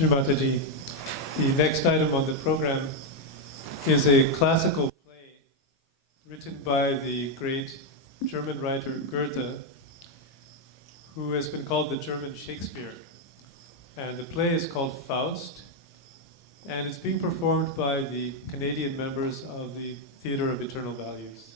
Shri Mataji. The next item on the program is a classical play written by the great German writer Goethe, who has been called the German Shakespeare. And the play is called Faust, and it's being performed by the Canadian members of the Theatre of Eternal Values.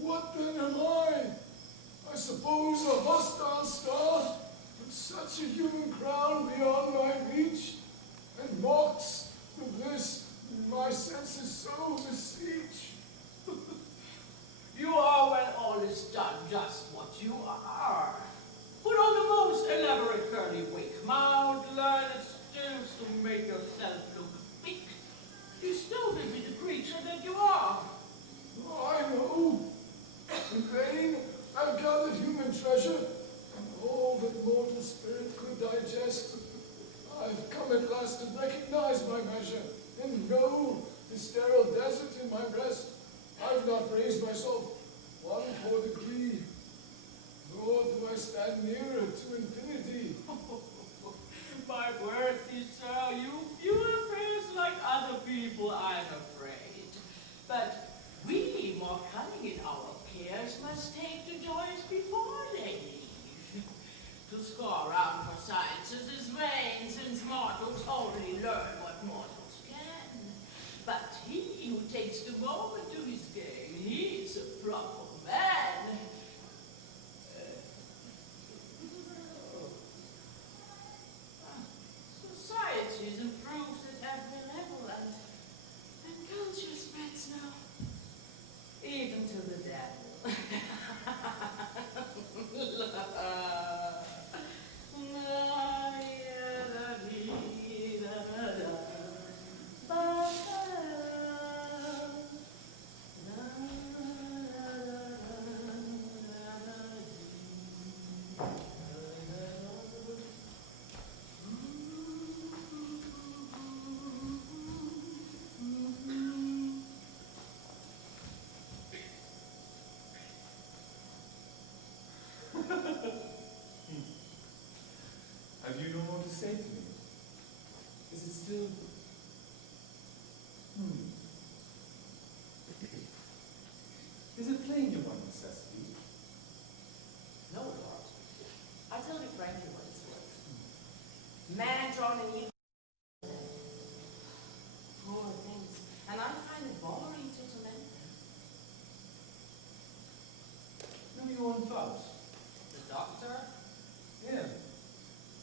What then am I suppose a hostile star, with such a human crown beyond my reach, and mocks the bliss my senses so beseech. You are, when all is done, just what you are. Put on the most elaborate curly wig, mount learned stills to make yourself look big. You still may be the creature that you are. I know. In vain I've gathered human treasure, and all that mortal spirit could digest. I've come at last to recognize my measure, and know the sterile desert in my breast. I've not raised myself one poor degree, nor do I stand nearer to infinity. My worthy sir, you view affairs like other people, I'm afraid. But we, more cunning in our peers, must take the joys before they leave. To score round for sciences is vain, since mortals only learn what mortals can. But he who takes the moment to his gain, he is a proper man. Society is improved at every level, and culture spreads now, even to the devil. Have you no more to say to me? Is it still... Is it plain you want necessity? No, Lord. I tell you frankly what it's worth. Man drawn in evil. Poor things. And I find it boring to torment them. No, you want Faust. The doctor? Yeah,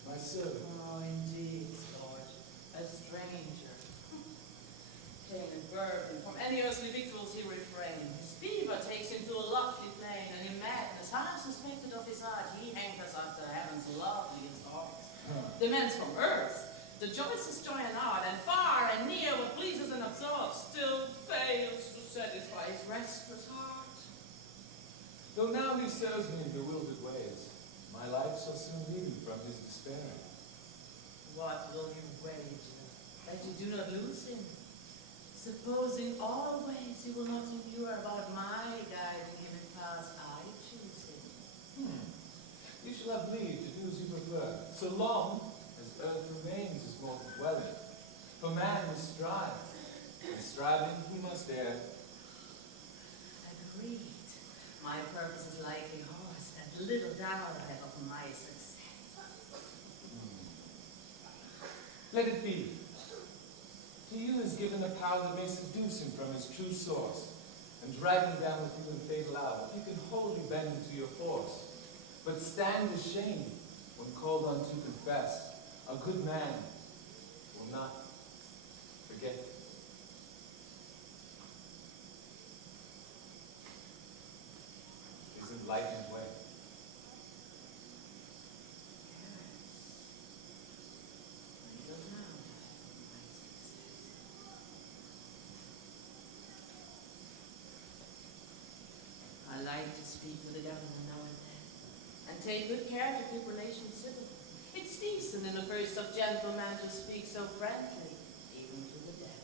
my servant. Oh, indeed, Lord. A stranger. Came in birth, and from any earthly victuals he refrained. His fever takes him to a lofty plain, and in madness, half suspected of his art, he hankers after heaven's loveliest art. Demands from earth the choicest joy and art, and far and near what pleases and absorbs, still fails to satisfy his restless heart. Though now he serves me in bewildered ways, my life shall soon lead me from his despair. What will you wager that you do not lose him? supposing always you will not endure about my guiding him in paths I choose him. You shall have leave to do as you prefer, so long as earth remains his mortal dwelling. For man must strive, and striving he must dare. Agreed. My purpose is like a horse, and little doubt I have of my success. Let it be. To you is given the power that may seduce him from his true source, and drag him down with you in fatal hour, if you can wholly bend him to your force. But stand ashamed when called on to confess. A good man will not forget his enlightened way. I like to speak with the governor now and then, and take good care to keep relations civil. It's decent in the first of gentlemen to speak so frankly, even to the death.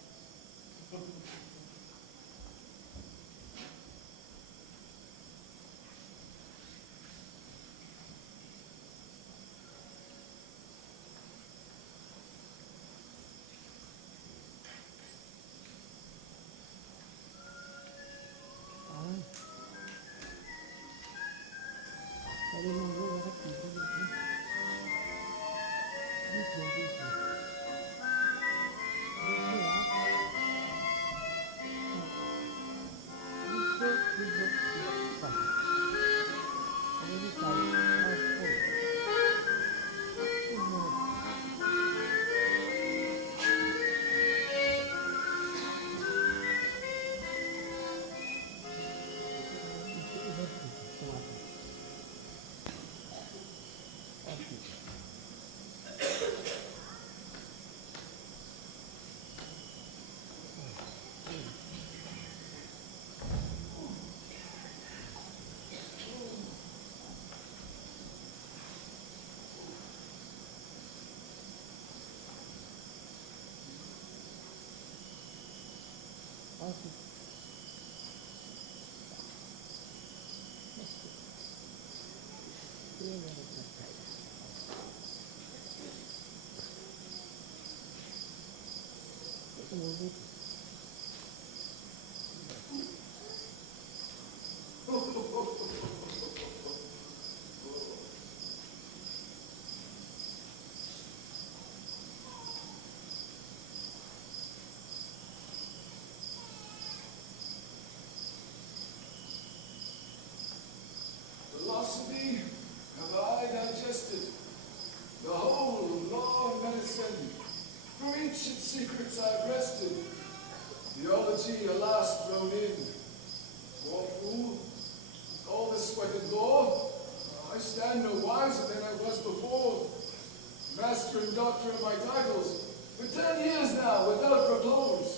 Philosophy have I digested, the whole law of medicine. From each its secrets I've wrested, theology alas thrown in. Poor fool, with all this sweat and gore, I stand no wiser than I was before. Master and doctor of my titles, for 10 years now without repose.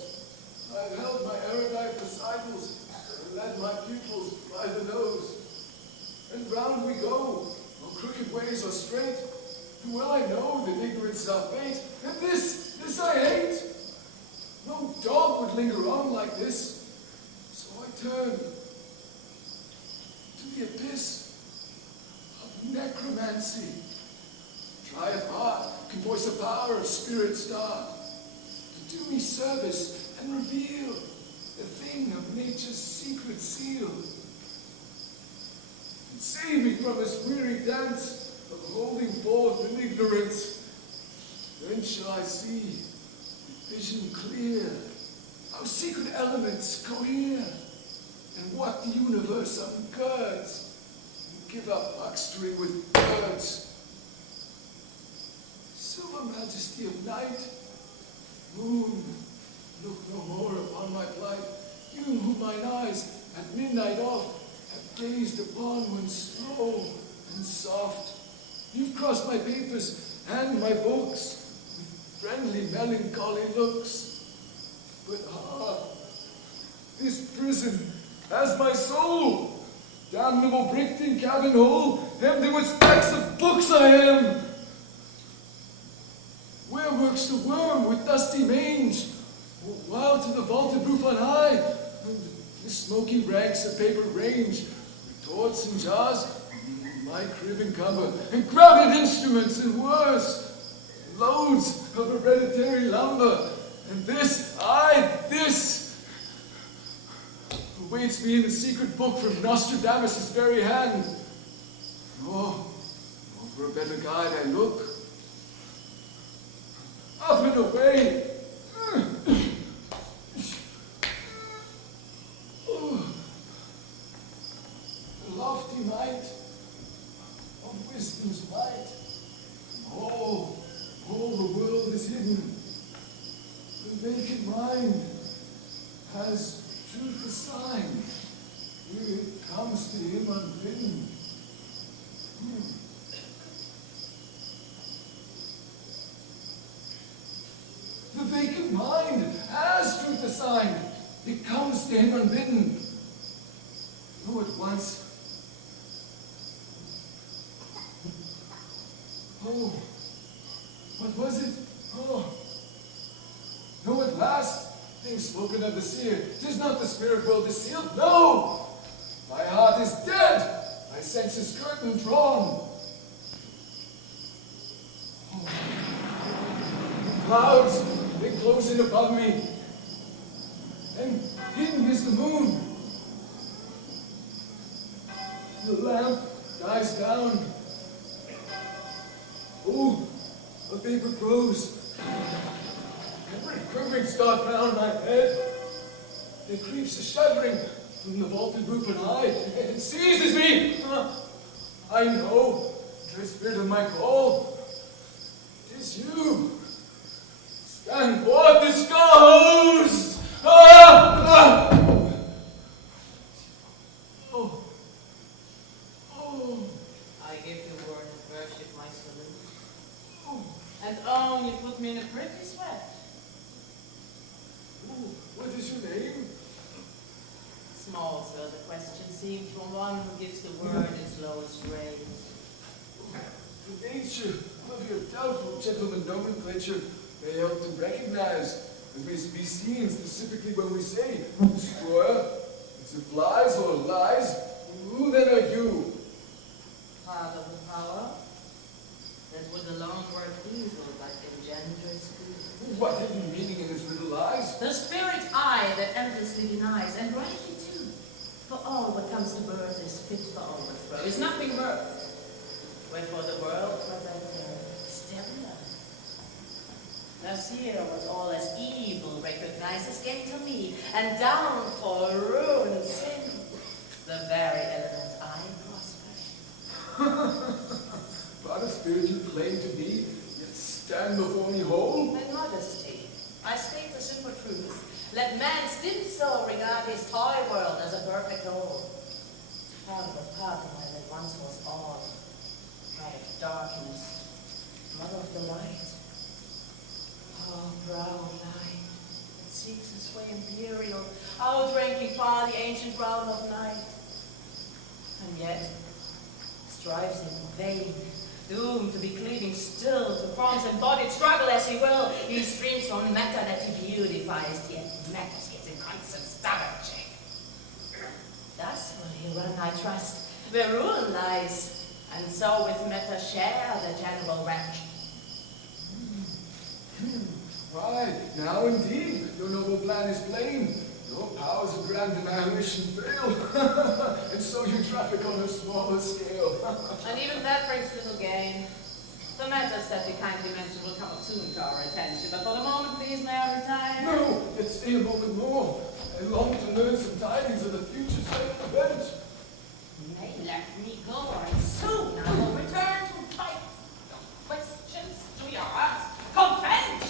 I've held my erudite disciples, and led my pupils by the nose. And round we go, no crooked ways or straight. Too well I know that ignorance is our fate, and this I hate. No dog would linger on like this, so I turn to the abyss of necromancy. Try if heart can voice a power of spirit start, to do me service and reveal the thing of nature's secret seal. Save me from this weary dance of holding forth in ignorance. Then shall I see, with vision clear, how secret elements cohere, and what the universe undergirds, and give up huckstering with birds. Silver majesty of night, moon, look no more upon my plight. You whom mine eyes at midnight oft have gazed upon when slow and soft. You've crossed my papers and my books with friendly melancholy looks. But this prison has my soul. Damnable bricked in cabin hole, empty with stacks of books I am. Where works the worm with dusty mange? Wild to the vaulted roof on high, and the smoky ranks of paper range, retorts and jars, my crib and cupboard, and crowded instruments and worse, loads of hereditary lumber, and this awaits me in the secret book from Nostradamus' very hand. Oh, for a better guide I look. Up and away. The lofty might of wisdom's light. All the world is hidden. The vacant mind has truth assigned. Here it comes to him unbidden. The vacant mind has truth assigned. It comes to him unbidden. Oh, at once. Oh, what was it? Oh, no, at last. Things spoken of the seer. 'Tis not the spirit world is sealed. No! My heart is dead. My senses curtain drawn. Oh. The clouds, they close in above me. And hidden is the moon. The lamp dies down. Oh, a vapor grows. Every quivering start round my head. There creeps a shuddering from the vaulted roof and high. It seizes me. I know, dread spirit of my call. It is you. Stand forth, disclosed. I give you word of worship, my salute. And own you put me in a pretty sweat. What is your name? Small, sir, the question seems from one who gives the word its lowest rate. The nature of your doubtful gentleman nomenclature may help to recognize, as may be seen specifically when we say, destroyer, is it flies or lies? Who then are you? Part of the power that would alone work evil but engenders good. What hidden meaning in his little eyes? The spirit eye that endlessly denies, and rightly too, for all what comes to birth is fit for overthrow, is nothing birth. Wherefore the world, what I tell, stellar. The seer was all as evil recognizes gain to me, and down for ruin sin, the very element I prosper. What a spirit you claim to be, yet stand before me whole? And modesty, I state the simple truth. Let man's dim soul regard his toy world as a perfect whole. Part of a partner that once was all, part of darkness, mother of the light. Oh, proud light, that seeks its way imperial, outranking far the ancient realm of night. And yet, strives in vain, doomed to be cleaving still to form's embodied struggle as he will. He streams from matter that he beautifies, yet matter stays in constant stubborn check. Thus will he run, I trust, where ruin lies, and so with matter share the general wreck. Right, now indeed, your noble plan is plain. Your powers of grand annihilation fail, and so you traffic on a smaller scale. And even that brings little gain. The matters that we kindly mentioned will come up soon to our attention, but for the moment, please, may I retire? No, yet stay a moment more. I long to learn some tidings of the future state event. You may let me go, and soon I will return to fight. No questions to your hearts. Content!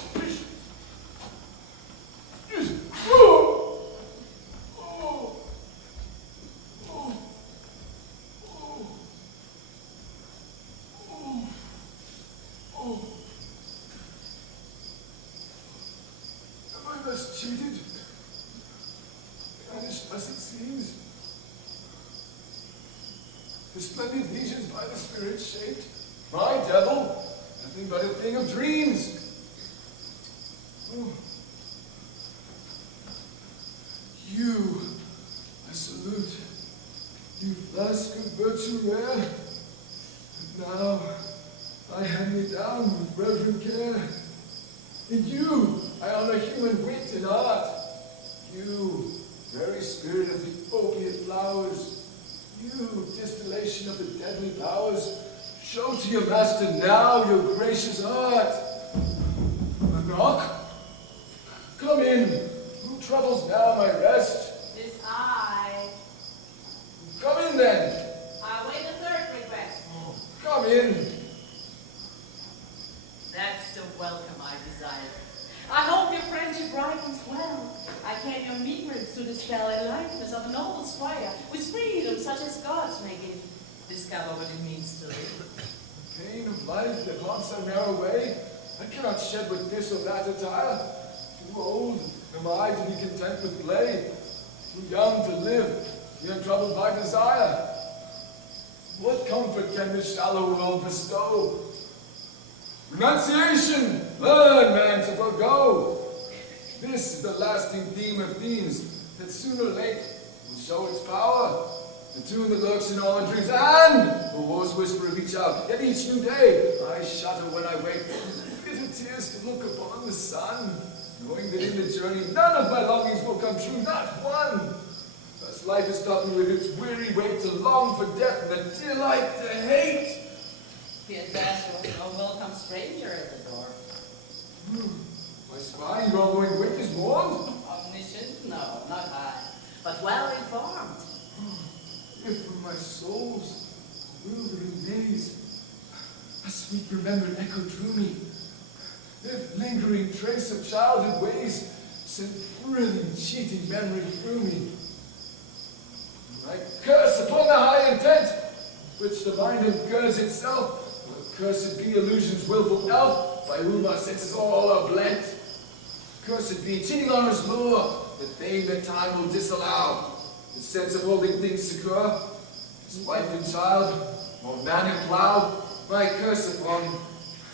Am I thus cheated? Banished as it seems. The splendid legions by the spirit shaped. My devil, nothing but a thing of dreams. you, I salute. You flask of virtue rare, and now I hand me down with reverent care. In you, I honor human wit and art. You, very spirit of the opiate flowers, you, distillation of the deadly powers, show to your master now your gracious heart. A knock? Come in. Who troubles now my rest? Tis I. Come in then. I wait a third request. Oh, come in. That's the welcome I desire. I hope your friendship ripens well. I can your meagerance to dispel in likeness of a noble squire, with freedom such as gods may give. Discover what it means to live. The pain of life that haunts our narrow way, I cannot shed with this or that attire. Too old am I to be content with play, too young to live, yet untroubled by desire. What comfort can this shallow world bestow? Renunciation! Learn, man, to forgo! This is the lasting theme of themes that sooner or late will show its power. The tune that lurks in all our dreams, and the hoarse whisper of each hour. Yet each new day I shudder when I wake, bitter tears to look upon the sun, knowing that in the journey none of my longings will come true, not one. Thus life has taught me with its weary weight to long for death and the delight to hate. Pietas was no welcome stranger at the door. My spy, your all-knowing wit is warned. Omniscient? No, not I, but well informed. If from my soul's wildering maze a sweet remembered echo drew me, if lingering trace of childhood ways sent thrilling, cheating memory through me, I curse upon the high intent which the mind incurs itself. Cursed be illusion's willful elf, by whom our senses all are blent. Cursed be cheating honor's lure, the fame that time will disallow. The sense of holding things secure, his wife and child, or man and plow, my curse upon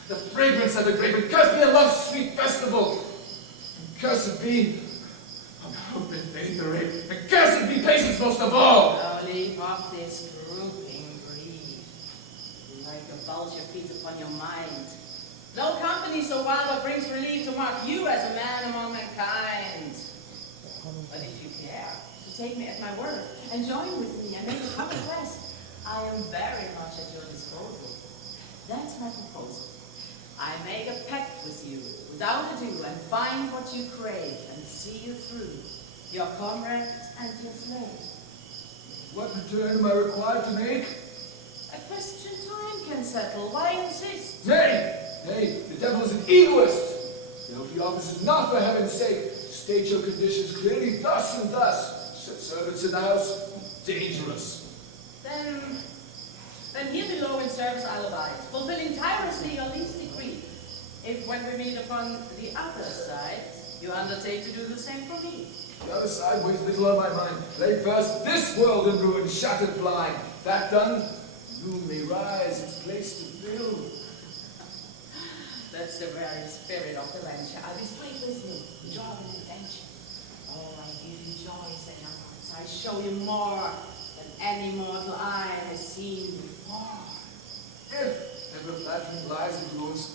the fragrance of the grape, curse be a love's sweet festival. And cursed be hope and faith the rape, and cursed be patience most of all. Now leave off this drooping grief, like a vulture feeds upon your mind. No company so wild but brings relief to mark you as a man among mankind. But if you care to take me at my word and join with me and make a common quest, I am very much at your disposal. That's my proposal. I make a pact with you, without ado, and find what you crave and see you through, your comrade and your slave. What return am I required to make? A question time can settle. Why insist? Nay, nay, the devil is an egoist. The only office is not for heaven's sake. State your conditions clearly, thus and thus. Set servants in the house, dangerous. Then here below in service I'll abide, fulfilling tirelessly your least decree. If when we meet upon the other side, you undertake to do the same for me. The other side weighs little on my mind. Lay first this world in ruin, shattered blind. That done, noon may rise, its place to fill. That's the very spirit of the venture. I'll be straight with you, joy and adventure. Oh, I give you joys and honors. I show you more than any mortal eye has seen before. If ever flattering lies of yours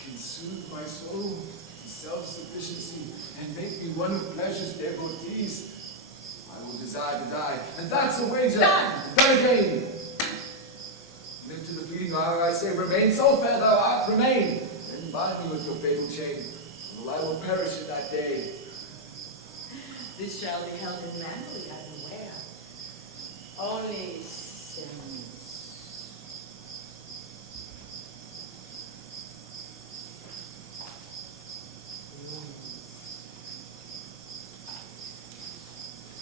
can soothe my soul to self-sufficiency and make me one of pleasure's devotees, I will desire to die, and that's a wager. Done! Done again. Live to the fleeting hour, I say, remain so fair thou art, remain. Then bind me with your fatal chain, or I will perish in that day. This shall be held in memory, I beware. Only sins.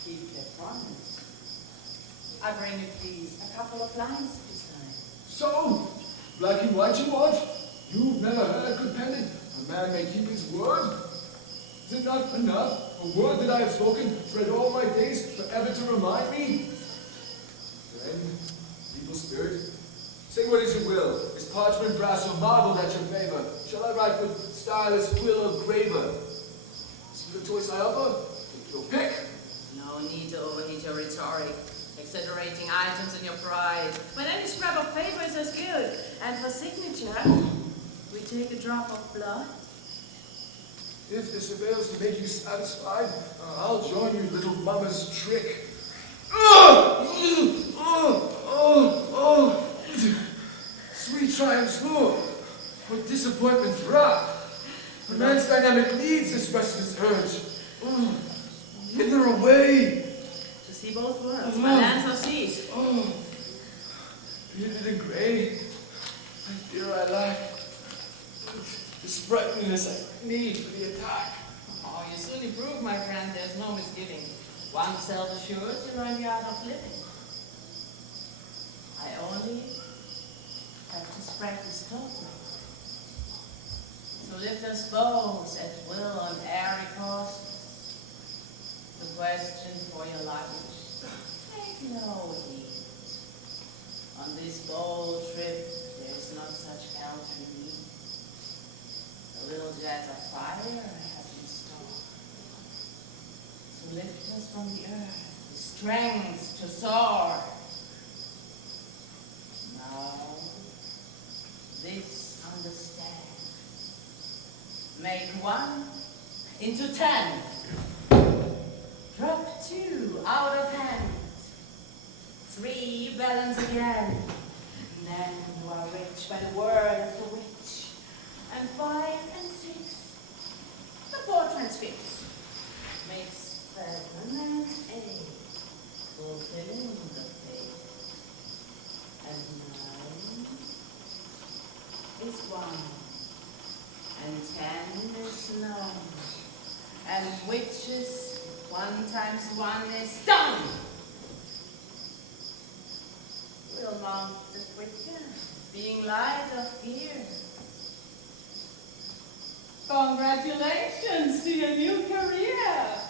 Keep their promise. I bring you, please, a couple of lines this time. So, black and white you want? You've never heard, good pendant, a man may keep his word? Is it not enough? A word that I have spoken thread all my days forever to remind me? Then, evil spirit, say what is your will. Is parchment, brass, or marble at your favor? Shall I write with stylus, quill, or graver? See the choice I offer? Take your pick. No need to overheat your rhetoric, exaggerating items in your pride, when any scrap of paper is as good. And for signature, we take a drop of blood. If this avails to make you satisfied, I'll join you, little mama's trick. Sweet triumph's full, but disappointment's wrath. The man's dynamic needs this restless urge. Hither away. To see both worlds, by lands or seas. Bearded and gray, I fear I lack the sprightliness I need for the attack. Oh, you soon improve, my friend. There's no misgiving. Once self-assured, you learn the art of living. I only have to spread this cloak. So lift us bows at will on airy courses. The question for your luggage, take no heed. On this bold trip, there is not such elderly need. The little jet of fire I have in store to lift us from the earth, the strength to soar. Now, this understand. Make 1 into 10. Drop 2 out of hand. 3 balance again. And then you are rich by the word of the witch. And 5 and 6. The 4 transfix. Makes 7 and 8. Fulfilling the fate. And 9 is 1. And 10 is none. And witches, 1 times 1 is done. We'll mount the quicker, being light of gear. Congratulations to your new career.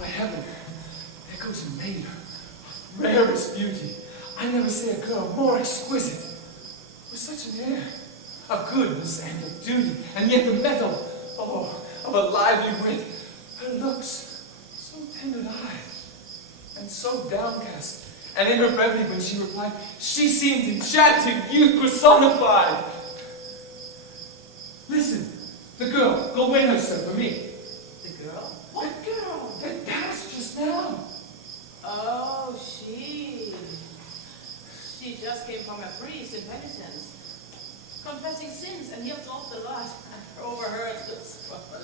By heaven, there goes a maid of rarest beauty. I never see a girl more exquisite. With such an air of goodness and of duty, and yet the metal, of a lively wit. Her looks, so tender-eyed, and so downcast. And in her brevity when she replied, she seemed enchanting youth personified. Listen, the girl, go win her, sir, for me. The girl? What girl? That passed just now. Oh, she just came from a priest in penitence, confessing sins and yet off the lot. Overheard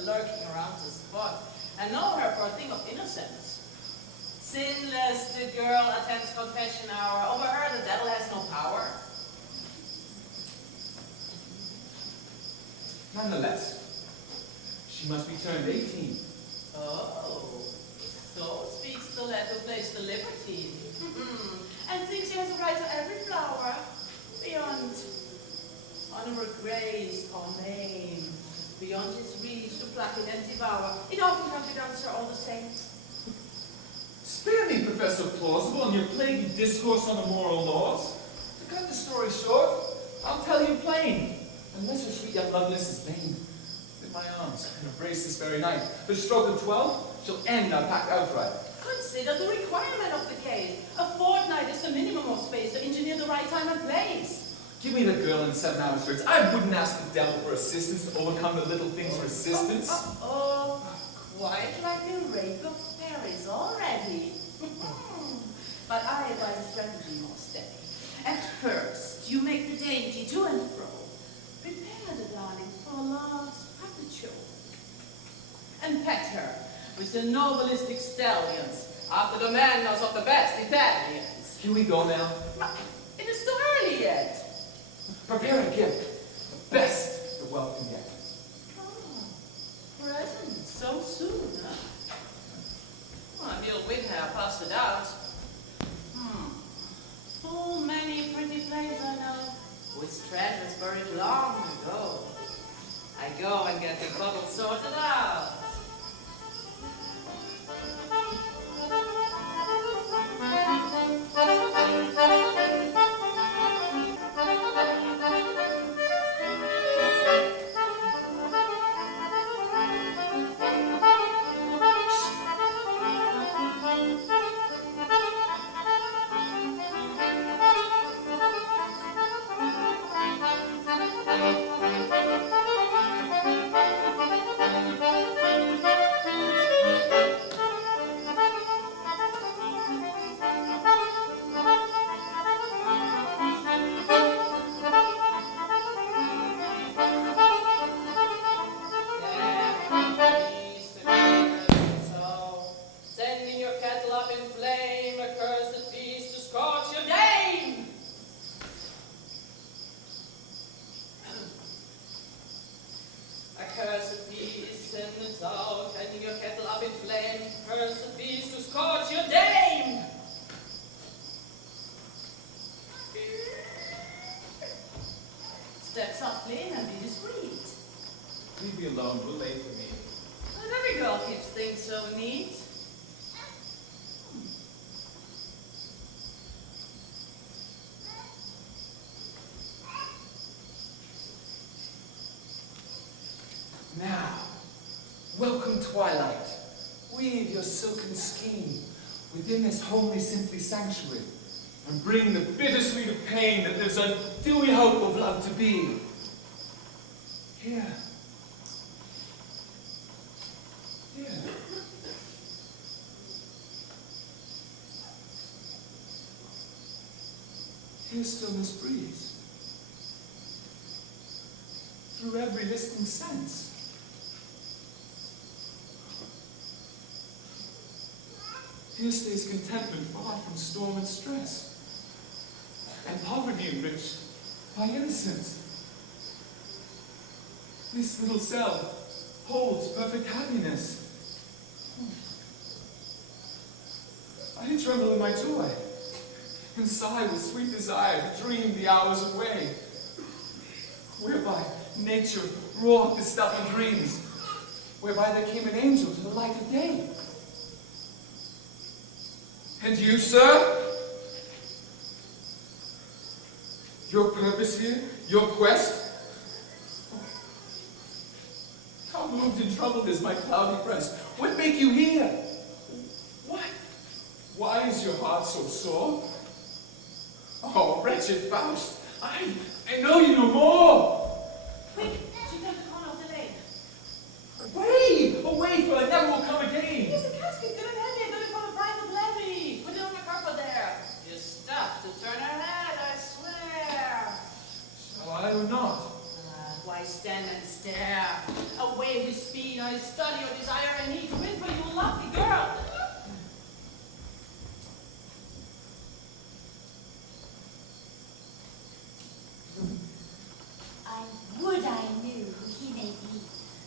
lurking around the spot, and know her for a thing of innocence. Sinless the girl attends confession hour. Over her the devil has no power. Nonetheless, she must be turned 18. Oh, So speaks the lad who plays the libertine. And thinks he has a right to every flower beyond honor or grace or name. Beyond his reach to pluck it and devour. It often comes down, sir, all the same. Spare me, Professor Plausible, and your plaguey discourse on the moral laws. To cut the story short, I'll tell you plain. Unless your sweet young Lovelace is vain, with my arms can embrace this very night. The stroke of 12 shall end our pact outright. Consider the requirement of the case. A fortnight is the minimum of space to engineer the right time and place. Give me the girl in 7 hours straight. I wouldn't ask the devil for assistance to overcome the little thing's resistance. Quite like a rape of fairies already. But I advise a strategy more steady. At first, you make the dainty to and fro. Prepare the darling for love's puppet show. And pet her with the noblistic stallions, after the manners of the best Italians. Can we go now? It is too early yet. Prepare a gift. The best the wealth can get. Presents so soon, huh? Well, you'll win her, passed it out. Full many pretty plays I know, with treasures buried long ago. I go and get the bubble sorted out. Step softly and be discreet. Leave me alone, we're late for me. Not every girl keeps things so neat. Now, welcome twilight. Weave your silken skein within this homely, simply sanctuary, and bring the bittersweet of pain that there's a dewy hope of love to be. Here. Here. Here stillness breathes. Through every listening sense. Here stays contentment far from storm and stress, and poverty enriched by innocence. This little cell holds perfect happiness. I tremble in my joy, and sigh with sweet desire to dream the hours away, whereby nature wrought the stuff of dreams, whereby there came an angel to the light of day. And you, sir? Your purpose here? Your quest? How moved and troubled is my cloudy breast? What make you here? What? Why is your heart so sore? Oh, wretched Faust, I know you no more! Quick, she turned the corner of the lane. Away, for I never will come again! Here's a casket, good and heavy, good from a private levy. Put it on the carpet there. You're stuffed to turn her head, I swear. Shall I or not? Why stand and stare? Away with speed, I study your desire and need to win for you a lovely girl. I knew who he may be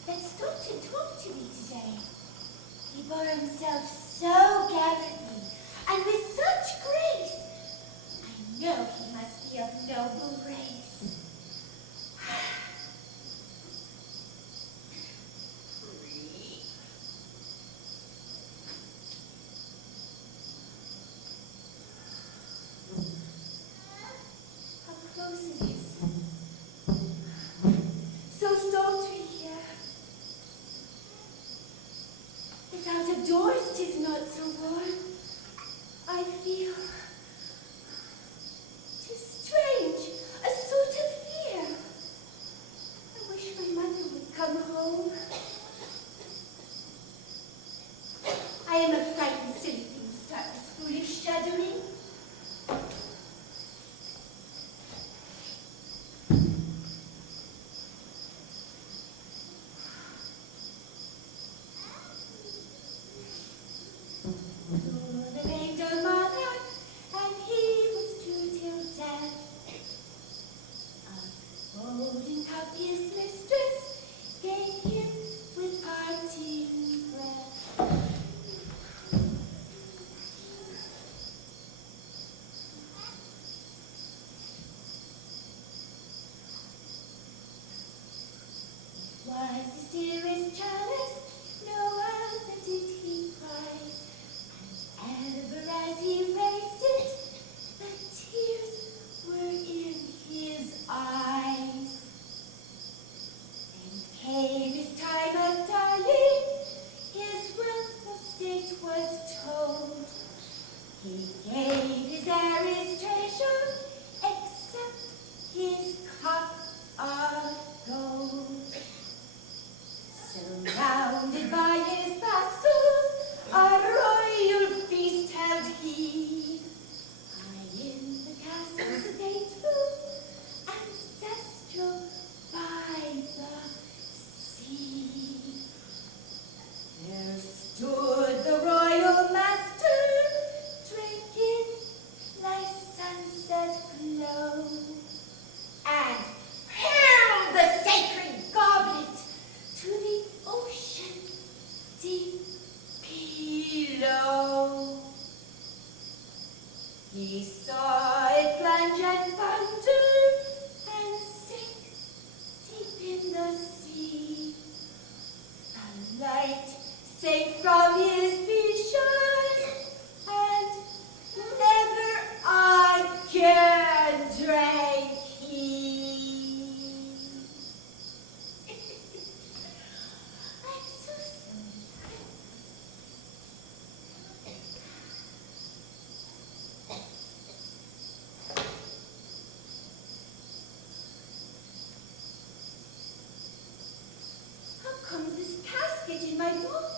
that stopped to talk to me today. He bore himself so know he must be of noble race. How close it is. So sultry here. But out of doors 'tis not so warm. I feel 'tis strange, a sort of fear. I wish my mother would come home. I am a frightened silly thing to start this foolish shuddering. The angel mother, and he was true till death. A golden cup his mistress gave him with parting breath. Was his dearest chalice, no other did he prize. And ever as he raised it, the tears were in his eyes. And came his time of dying, his wealth of state was told. He gave his heir his treasure, except his cup of gold. Surrounded by his vassals, a royal feast held he. I in the castle stateful, ancestral by the sea. There stood the royal master, drinking like sunset glow, and hurled the sacred goblet to the ocean deep below. He saw it plunge and thunder and sink deep in the sea. The light sank from his vision, and never again drank he. I'm so sorry. How comes this casket in my box?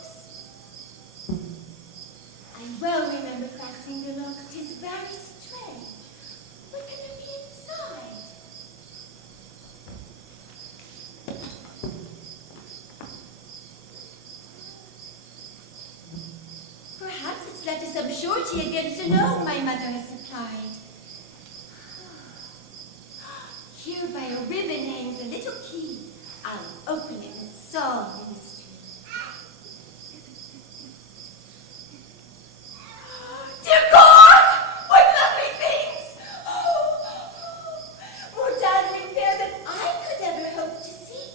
I well remember fastening the locks. 'Tis very strange. What can it be inside? Perhaps it's left as some surety against a loan my mother has supplied. Here by a ribbon hangs a little key. I'll open it and solve the mystery. Dear God! What lovely things! More dazzling fair than I could ever hope to see.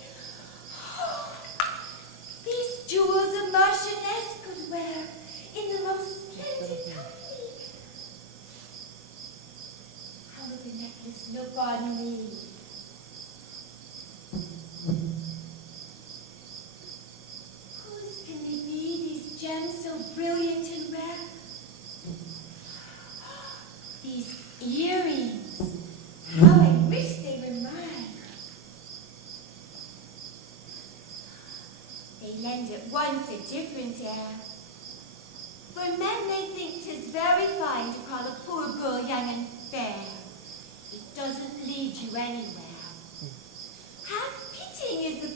These jewels a marchioness could wear in the most splendid company. How will the necklace look on me? Whose can they be, these gems so brilliant and rare? These earrings, how I wish they were mine. They lend at once a different air. For men may think 'tis very fine to call a poor girl young and fair. It doesn't lead you anywhere. Half pitying is the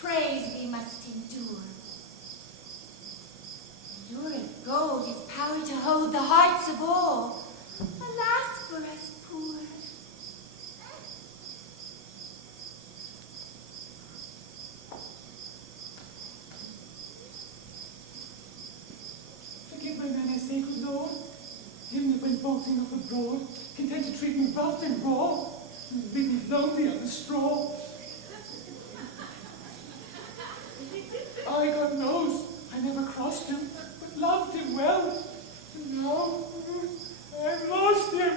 praise we must endure. The lure of gold is power to hold the hearts of all. Alas for us poor. Forgive my man, I say, good Lord. Him that went both halting of the broad, content to treat me rough and raw, and leave me lonely on the straw. I, God knows, I never crossed him, but loved him well. And now, I've lost him.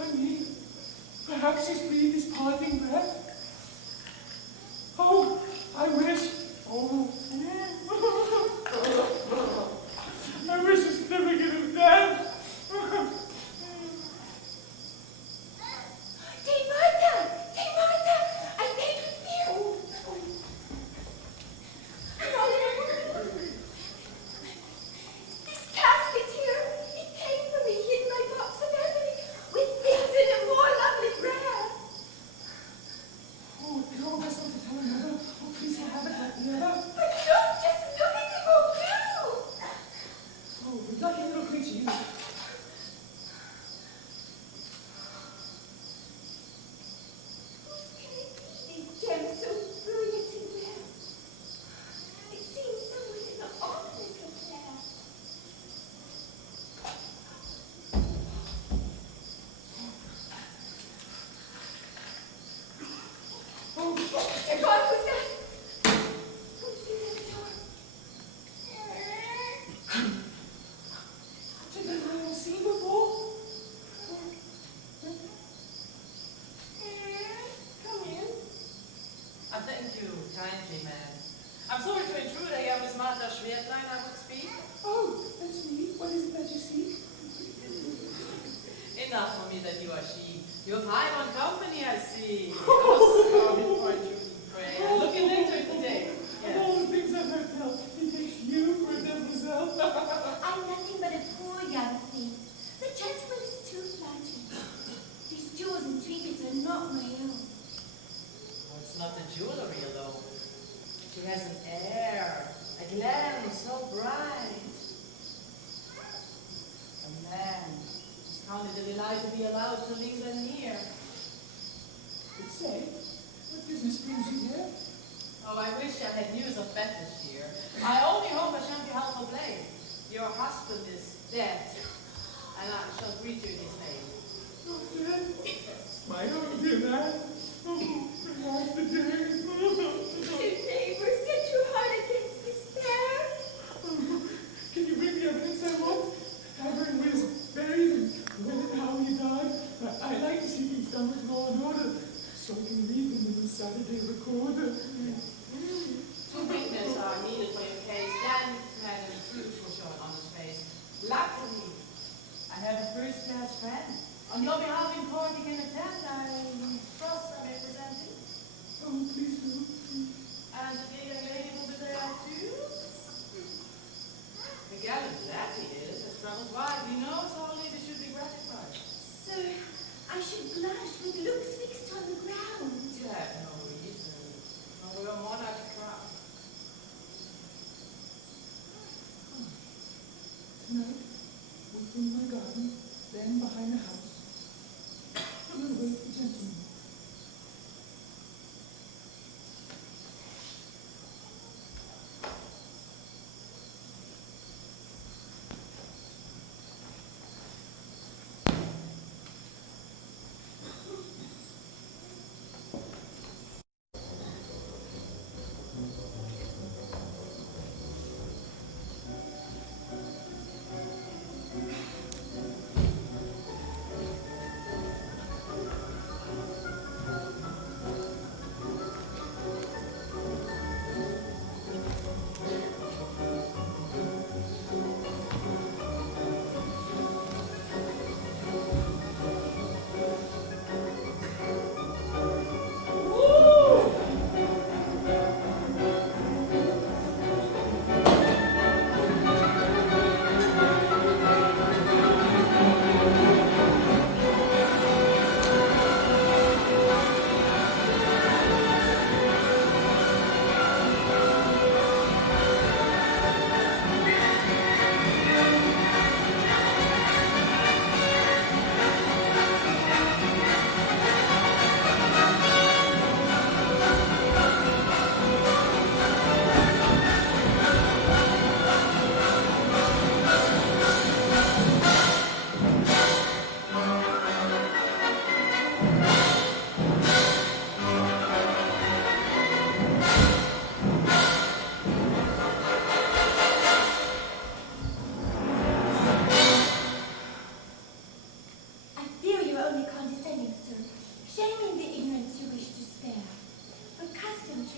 I mean, perhaps he's breathed his parting breath. Oh, I wish. Oh, I wish his certificate of death. Dame Martha! Dame Martha! I beg with you! This casket here, it came from me in my box of ebony, with things in it more lovely rare. Oh, no, that's not to tell another. Oh, please have it like the other. But look, just look at them all blue! Oh, the lucky little creature you. Whose can it be, these gems so brilliant and rare? It seems someone in the office affair. Oh, Mr. God, who's that? Who's in the door? did I ever see before? Come in. Thank you kindly, ma'am. I'm sorry to intrude. I am Miss Martha Schwertlein. I would speak. Oh, that's me. What is it that you seek? Enough for me that you are she. You have high on company, I see. Oh, sorry for intruding, pray. I'm looking into it today. Of Yes. all the things I've heard tell, he takes you for a demoiselle. I'm nothing but a poor young thing. The gentleman is too flattering. These jewels and trinkets are not my own. Oh, it's not the jewelry alone. She has an air, a glam so bright. A man who's counted a delight to be allowed to linger near. But say, what business brings you here? Oh, I wish I had news of Bettish here. I only hope I shan't be held for blame. Your husband is dead, and I shall greet you in his name. Oh, dear. My own dear man. Oh, last the day. Dear neighbor, set your heart against despair. Can you bring the evidence I want? Covering where he's buried and when and how he died. I like to see things done with law and order, so I can read them in the Saturday Recorder. Two witnesses are needed for your case. Then, Madam, truth will show on his face. Luckily, I have a first-class friend. On your behalf in court, he can attend. I trust I may present him. Oh, please do. And the dear young lady will be there too. The gallant lad he is, has traveled wide. He knows how ladies should be gratified. Sir, I should blush with looks fixed on the ground. You have no reason. No, we're a monarch crown. Tonight, within my garden, then behind the house, we'll wait for gentlemen.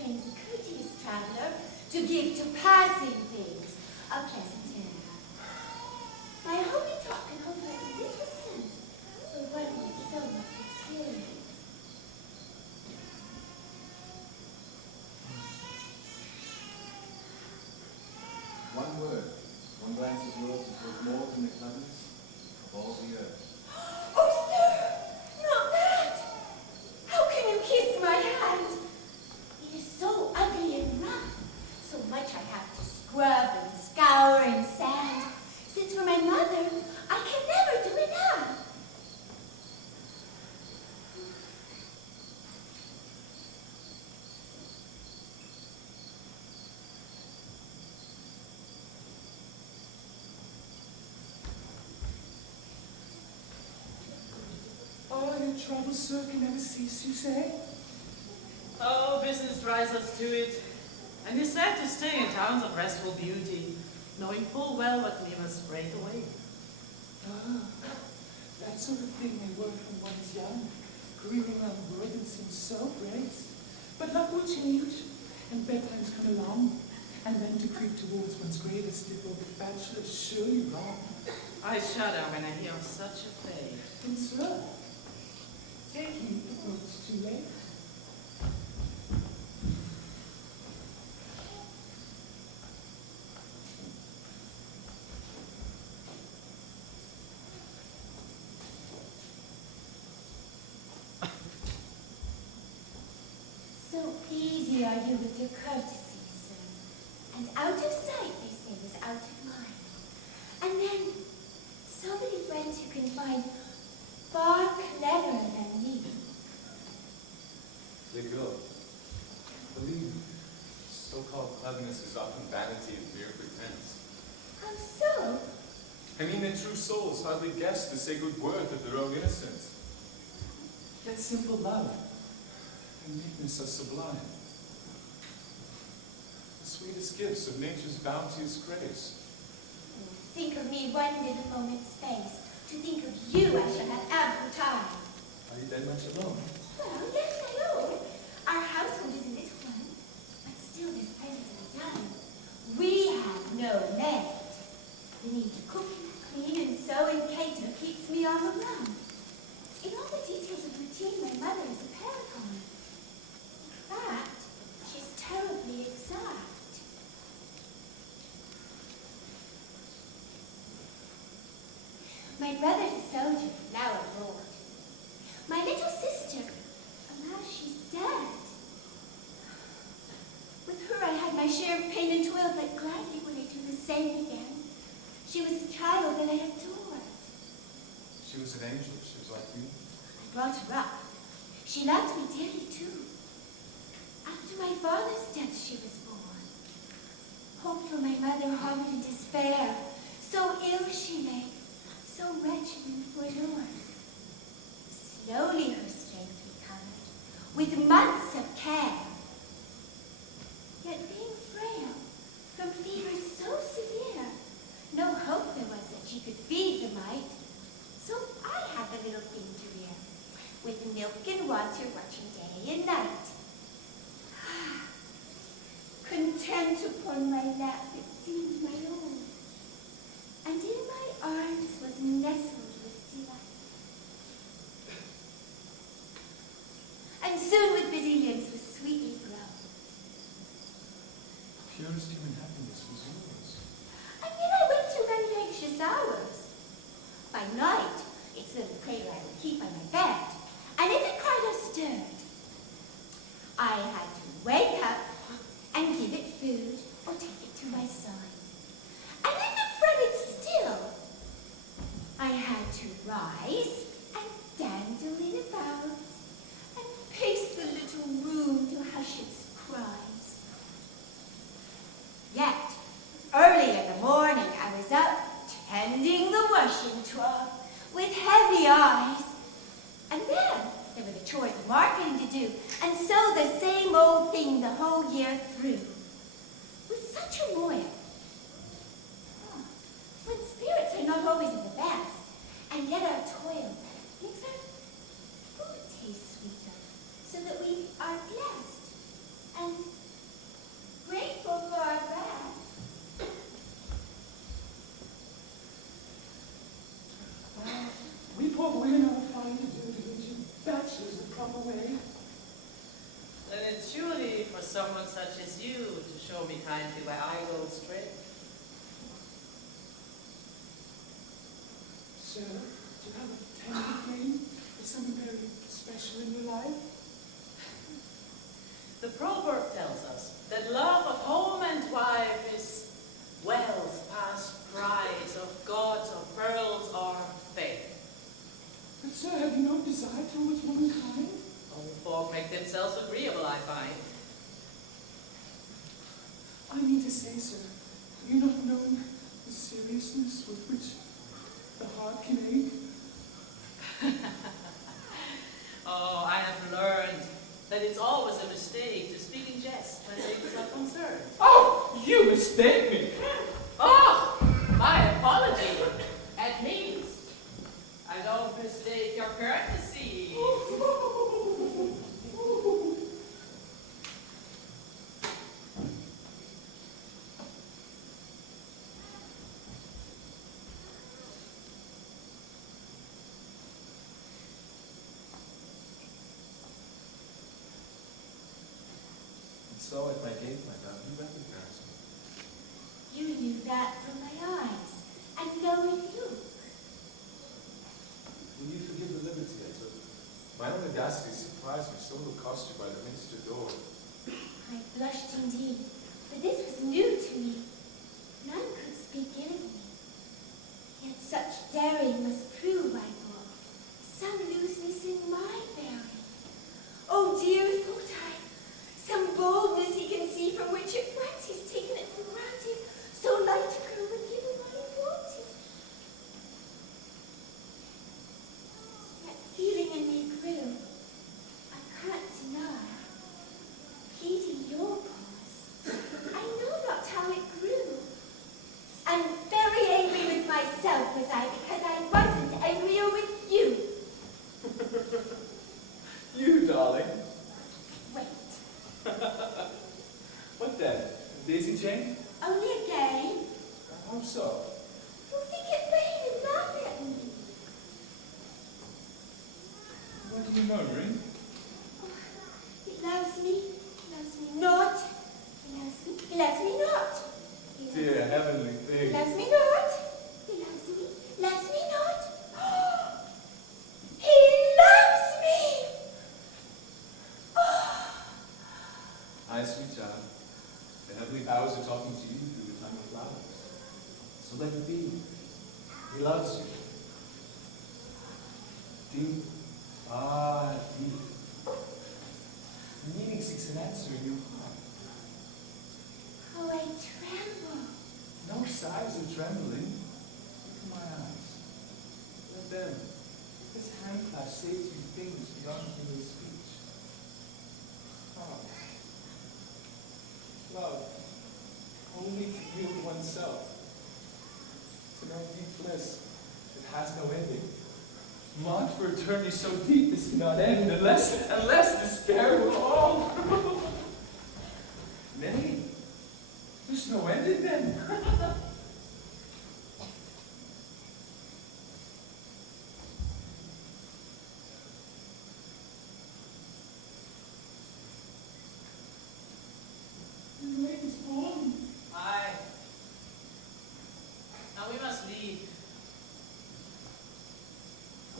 trains a courteous traveler to give to passing things a pleasant air. My holy talk can hold very little sense for one with so much experience. One word, one glance of yours is worth more than the cleverness of all the earth. Oh, sir! Not that! How can you kiss my hand? It is so ugly and rough. So much I have to scrub and scour and sand. Since for my mother, I can never do enough. Oh, your troubles, sir, can never cease, you say? Oh, business drives us to it. And it's sad to stay in towns of restful beauty, knowing full well what we must break away. Ah, that sort of thing may work when one is young. Creeping around the world and seems so great. But luck will change, and bedtimes come along, and then to creep towards one's grave as stiff old bachelor is surely wrong. I shudder when I hear of such a fate. And sir, take heed before it's too late. So easy are you with your courtesy, sir. And out of sight, they say, is out of mind. And then, so many friends you can find far cleverer than me. Legault, believe me, so-called cleverness is often vanity and mere pretense. How so? I mean that true souls hardly guess the sacred worth of their own innocence. Yet simple love and meekness are sublime. The sweetest gifts of nature's bounteous grace. Think of me one little moment's space. To think of you, I shall have ample time. Are you then much alone? Well, yes, I know. Our household is a little one, but still there's plenty to be done. We have no maid. The need to cook, clean, and sew and cater keeps me on the run. In all the details of routine, my mother is a paragon. In fact, she's terribly exact. My brother's a soldier, now abroad. My little sister, alas, she's dead. With her I had my share of pain and toil, but gladly would I do the same again. She was a child that I adored. She was an angel. She was like you. I brought her up. She loved me dearly too. After my father's death she was born. Hope for my mother haunted in despair. So ill she lay, so wretched and forlorn. Slowly her strength recovered, with months of care. Yet being frail, from fever so severe, no hope there was that she could feed the mite. So I had the little thing to rear, with milk and water watching day and night. Content upon my lap, it seemed my own, and in my arms was nestled with delight. And soon with busy limbs was sweetly grown. Purest human happiness was yours. And yet I went through very anxious hours. By night, its little cradle I would keep on my bed, and if it cried or stirred, I had to wake up and give it food or take it to my side. And if it fretted still, I had to rise and dandle it about and pace the little room to hush its cries. Yet, early in the morning, I was up tending the washing trough with heavy eyes. And then there were the chores of marketing to do, and so the same old thing the whole year through. With such a moil. When spirits are not always of the best, and yet our toil makes our food taste sweeter, so that we are blessed. and grateful for our bath. We poor women are fine to do religion. Bachelor's the proper way. Then it's surely for someone such as you to show me kindly where I go astray. Sir, do you have a tender flame? Is something very special in your life? The proverb tells us that love of home and wife is wealth past price of gods or pearls or faith. But sir, have you no desire towards womankind? All folk make themselves agreeable, I find. I mean to say, sir, have you not known the seriousness with which the heart can ache? Oh, I have learned that it's always a mistake to speak in jest when ladies are concerned. Oh, you mistake me. Oh, my apology. At least, I don't mistake your courtesy. And so at my gate, madame, you recognize me. You knew that from my eyes, and knowing you. Will you forgive the liberty I took? My own audacity surprised me, so will cost you by the minster door. I blushed indeed, for this was new to me. None could speak ill of me. Yet such daring must prove, I thought, some looseness in my bearing. Oh dear, thought I, some boldness he can see from which at once he's taken it for granted, so light a girl would give him what he wanted. Yet feeling in me grew, I can't deny, pleading your cause. I know not how it grew. And very angry with myself was I, because I wasn't angrier with you. You, darling. Wait, What then? Daisy Jane? only a game? How so? You'll think it vain and laugh at me. What are you murmuring? Oh, he loves me not. He loves me not. He loves Dear heavenly He thing. loves me not. He loves me not. He loves me! Oh. Aye, sweet child. The heavenly powers are talking to you through the tongue of flowers. So let it be. He loves you. Deep. Ah, deep. The meaning seeks an answer in your heart. How I tremble. No sighs of trembling. Look in my eyes. Let them, this hand clasp, say to you things beyond human speech. Ah. Love, only to yield oneself, to know deep bliss that has no ending. Longed for eternity so deep this cannot end, unless despair will all. Nay, there's no ending then. The night is gone. Aye. Now we must leave.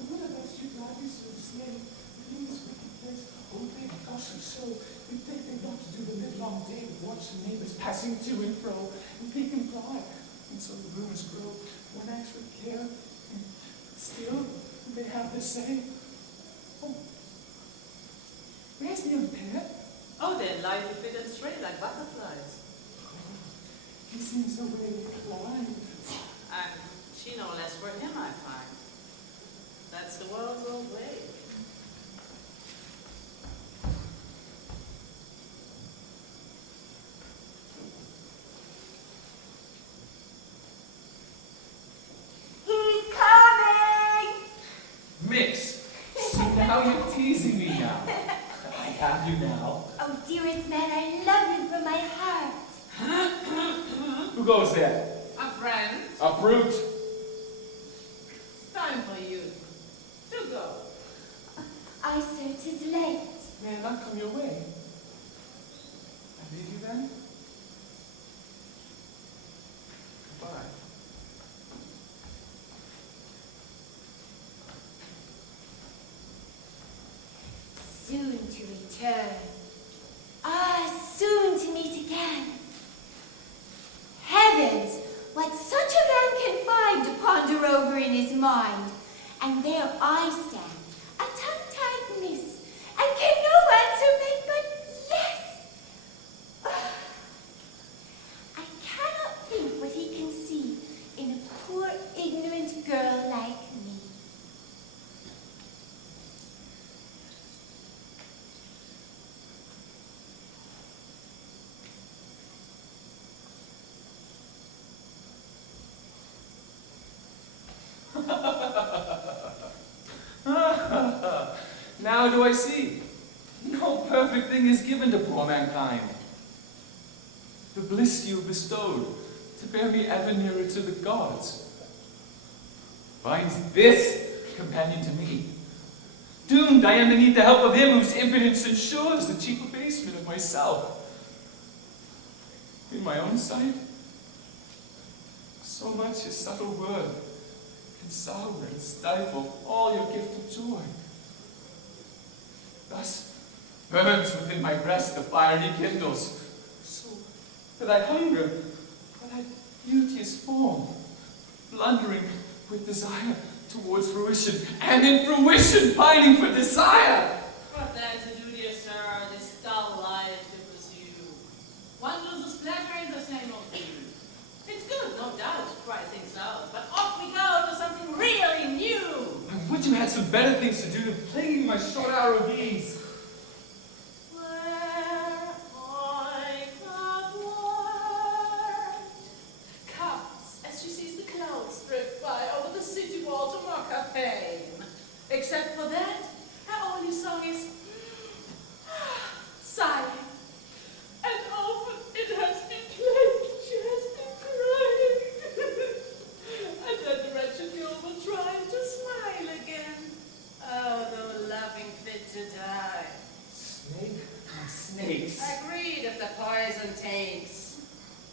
What about you gladly so slay? Within this wicked place, oh, they gossip so. We think they not to do the livelong day with watch the neighbors passing to and fro, and peek and pry. And so the rumors grow, one acts with care, and still they have the same. Oh, where's the young pair? Oh, they're lightly fit and straight like butterflies. He seems so very inclined. And she no less for him, I find. That's the world's old way. He's coming! Mix! See, now you're teasing me now. I have you now. Oh, dearest man, I love you from my heart. Who goes there? A friend, A brute. it's time for you to go. I, sir, 'tis late. May I not come your way? I leave you then? Goodbye. Soon to return. Ah, soon to meet again. Heavens, what such a man can find to ponder over in his mind. And there I stand, a tongue-tied miss, and can no answer make but yes. Ah, I cannot think what he can see in a poor, ignorant girl like me. Now do I see. No perfect thing is given to poor mankind. The bliss you bestowed to bear me ever nearer to the gods finds this companion to me. Doomed I am to need the help of him whose impotence ensures the chief abasement of myself. In my own sight, so much his subtle word can sour and stifle all your gift of joy. Thus burns within my breast the fire he kindles, so that I hunger for that beauteous form, blundering with desire towards fruition, and in fruition pining for desire. What then to do, dear sir, this dull life to pursue? One loses pleasure in the same old thing. It's good, no doubt, to try things out, but off we go to something really new. I would you had some better things to do than plaguing my short hour of ease. Where I have worked. Comes as she sees the clouds drift by over the city wall to mark her pain. Except for that, her only song is sighing. And often it has been played, she has been crying. And then the wretched girl will try to smile again. Oh, though loving fit to die. Snake and snakes. Agreed if the poison takes.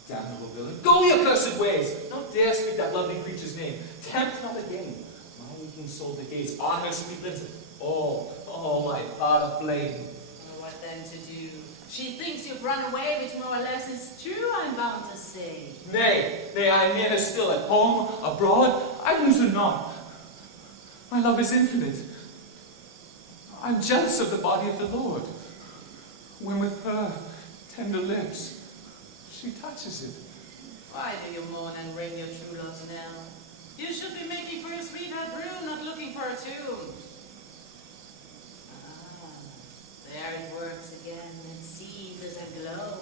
Damnable villain, go your cursed ways! Don't dare speak that lovely creature's name. Tempt not again. My aching soul decays on her sweet lips. All my heart aflame. Oh, what then to do? She thinks you've run away, which more or less is true, I'm bound to say. Nay, I am near her still, at home, abroad. I lose her not. My love is infinite. I'm jealous of the body of the Lord, when with her tender lips she touches it. Why do you mourn and ring your true love's knell? You should be making for your sweetheart room, not looking for a tomb. Ah, there it works again, and seizes a glow.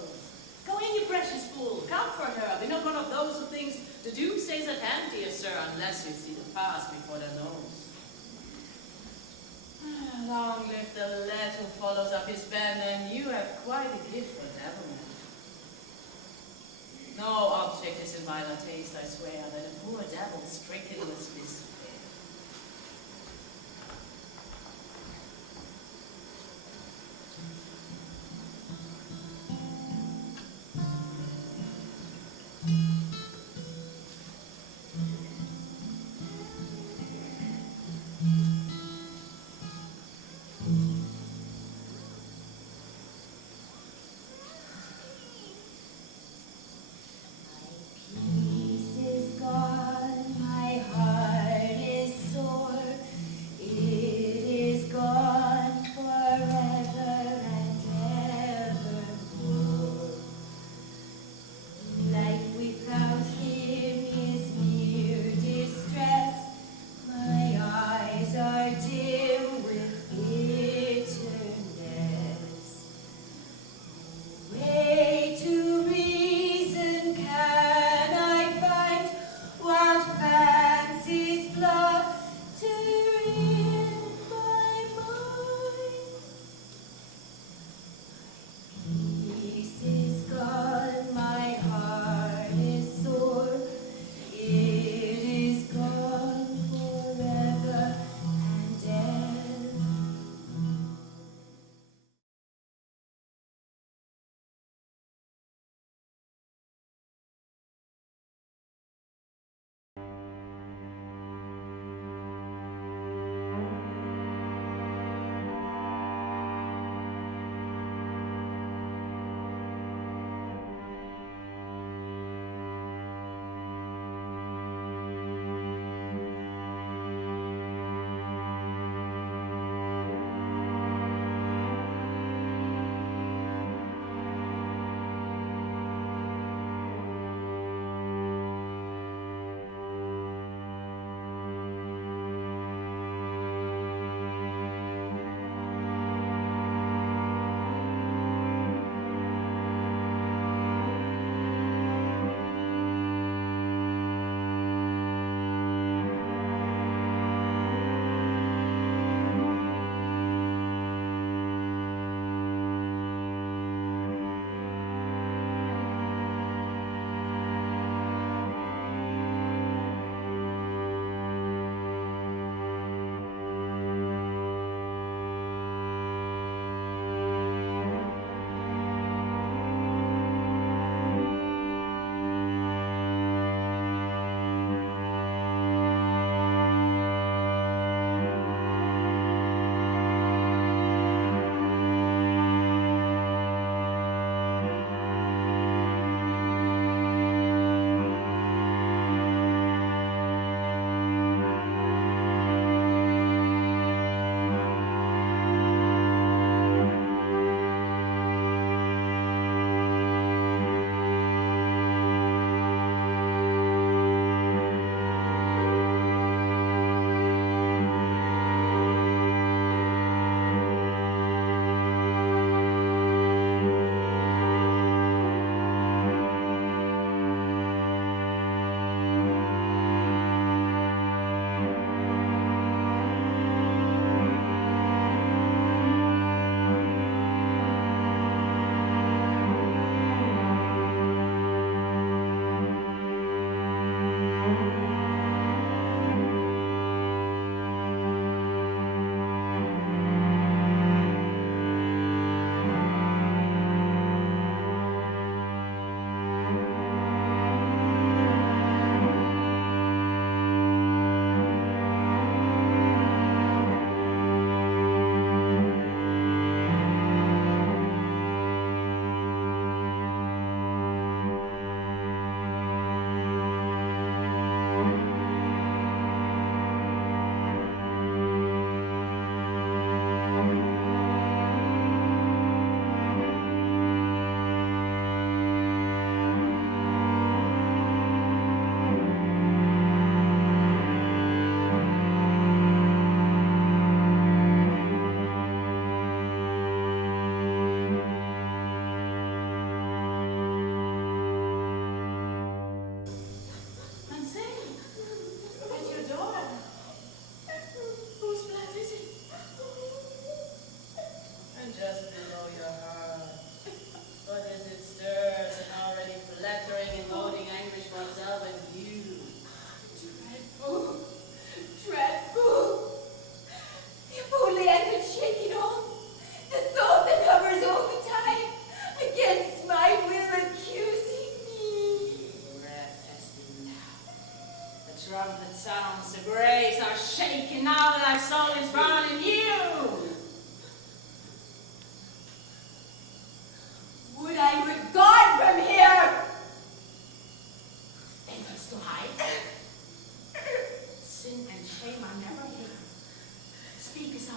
Go in, you precious fool, comfort her. Be not one of those who thinks the doomsday's at hand, dear sir, unless you see the past before their nose. Long live the lad who follows up his band, and you have quite a gift for devilment. No object is in milder taste, I swear, than a poor devil stricken with despair. Peace is gone, my heart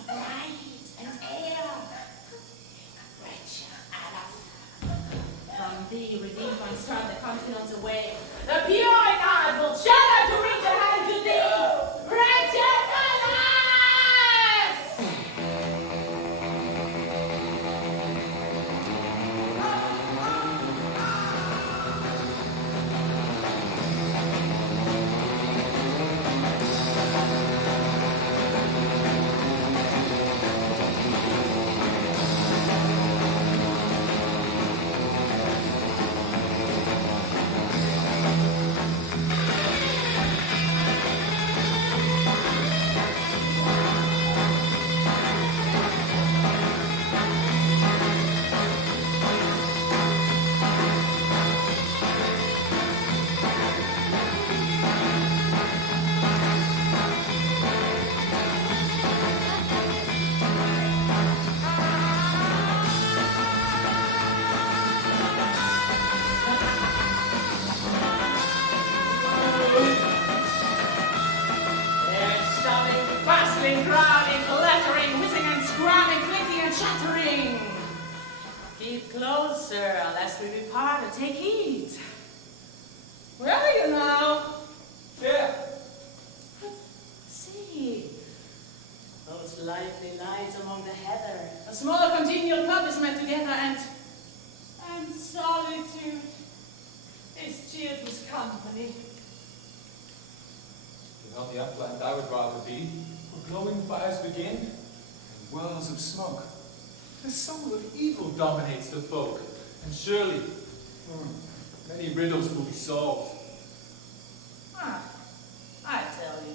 of light and air. Rich from thee, redeemed ones turn the continents away. The pure in heart will shudder to reach a hand to thee. Wretched alas! Bustling, crowding, clattering, whizzing and scramming, clinking and shattering. Keep closer, lest we be parted. Take heed. Where are you now? There. See, those lively lights among the heather. A small congenial club is met together, and solitude is cheered with company. On the upland I would rather be, where glowing fires begin, and whirls of smoke. The soul of evil dominates the folk, and surely many riddles will be solved. I tell you,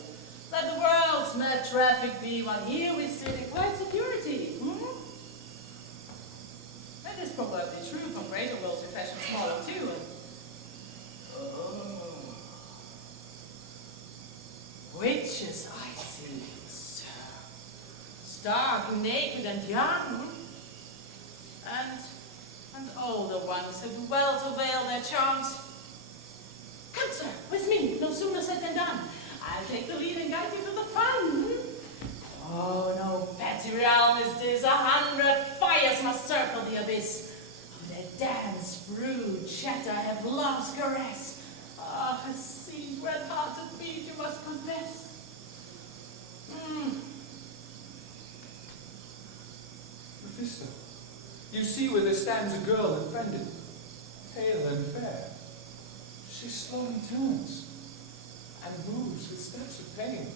let the world's mad traffic be, while here we sit in quiet security. That is probably true from greater worlds we fashion smaller too. Witches, I see, sir. Stark, naked, and young. And older ones who do well to veil their charms. Come, sir, with me. No sooner said than done. I'll take the lead and guide you to the fun. Oh, no petty realm is this. 100 fires must circle the abyss. They dance, brood, chatter, have love's caress. Ah, a scene red-hearted beat, you must confess. Mephisto, you see where there stands a girl unfriended, pale and fair. She slowly turns and moves with steps of pain.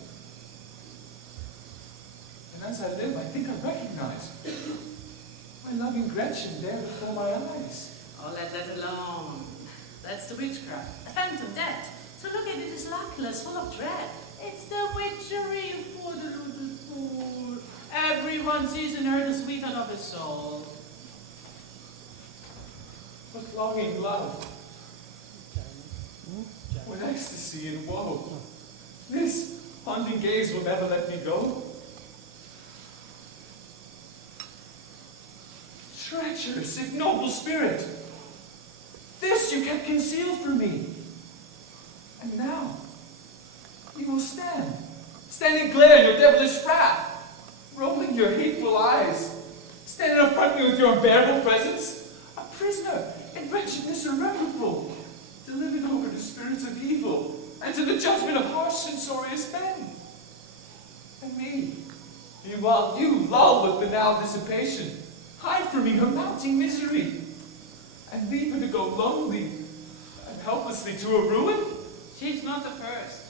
And as I live, I think I recognize my loving Gretchen there before my eyes. Oh, let that alone. That's the witchcraft, a phantom dead. So look at it as luckless, full of dread. It's the witchery, you poor deluded fool. Everyone sees in her the sweetheart of his soul. But longing love, with ecstasy and woe, this haunting gaze will never let me go. Treacherous, ignoble spirit, this you kept concealed from me. And now, you will stand in glare in your devilish wrath, rolling your hateful eyes, standing in front of me with your unbearable presence, a prisoner in wretchedness irreparable, delivered over to spirits of evil, and to the judgment of harsh, censorious men. And me, meanwhile you lull with banal dissipation, hide from me her mounting misery, and leave her to go lonely and helplessly to a ruin? She's not the first.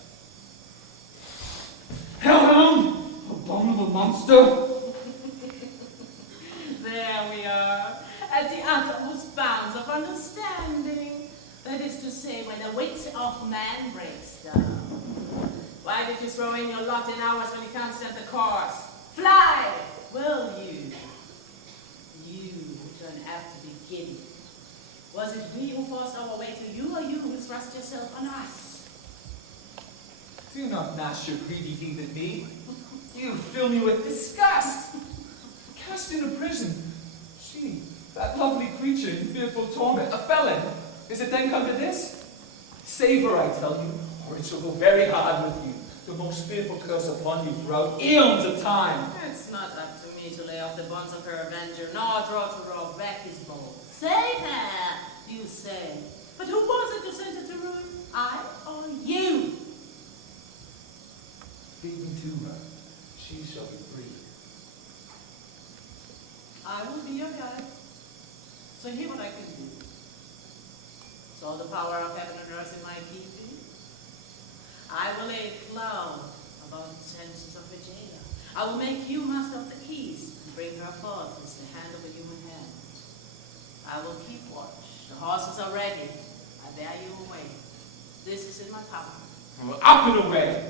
Hellhound! Abominable monster! There we are, at the uttermost bounds of understanding. That is to say, when the wit of man breaks down. Why did you throw in your lot in hours when you can't stand the course? Fly, will you? You who turn apt to be giddy. Was it we who forced our way to you, or you who thrust yourself on us? Do not gnash your greedy teeth at me. You fill me with disgust. Cast into prison, she, that lovely creature in fearful torment, a felon. Is it then come to this? Save her, I tell you, or it shall go very hard with you. The most fearful curse upon you throughout eons of time. That's it's not up to me to lay off the bonds of her avenger, nor draw back his bow. Save her, you say. But who was it who sent her to ruin? I or you? Lead me to her. She shall be free. I will be your guide. So hear what I can do. It's all the power of heaven and earth in my keeping. I will lay a cloud about the senses of Vijaya. I will make you master of the keys and bring her forth as the hand of a human hand. I will keep watch. The horses are ready. I bear you away. This is in my power. Well, up and away!